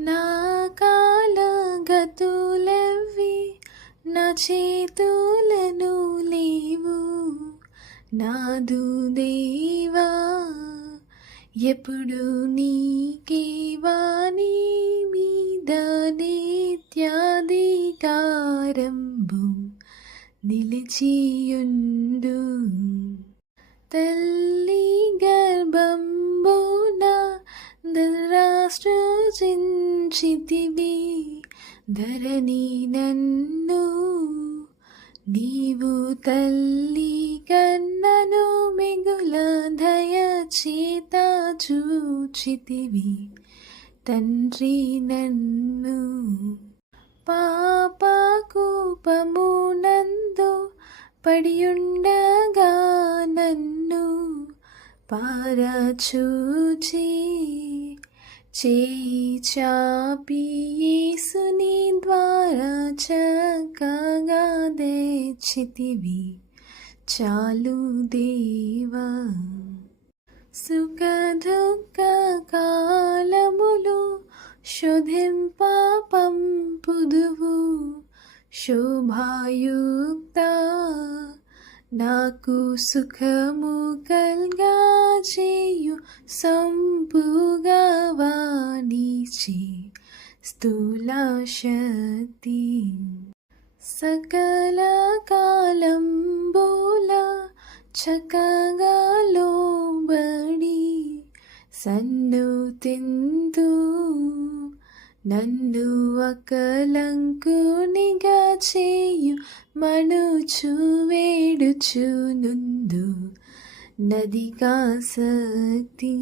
నా కాల గతులవి నా చేతులను లేవు. నాదు దేవా ఎప్పుడు నీకే వాణి మీద నిత్యాధికారంబు నిలిచియుండు. తల్లి గర్భంబున ఉంచితివి ధరణి నన్ను నీవు తల్లి కన్నను మిగుల దయ చేత చూచితివి. తండ్రి నన్ను పాప కూపమునందు పడియుండగా నన్ను పారచూచి చేయి చాపి యేసుని ద్వారా చక్కగా తెచ్చితివి చాలు దేవా సుఖ దుఃఖ కాలములు శోధింప పంపుదువు శోభాయుక్త నాకు సుఖము కల్గా చేయు సంపుగా స్థూల శక్తి సకల కాలంబూల చక్కగా లోబడి సన్ను తిందు. నన్ను అకలంకునిగా చేయు మనుచు వేడుచు నుందు. నదిగా శక్తి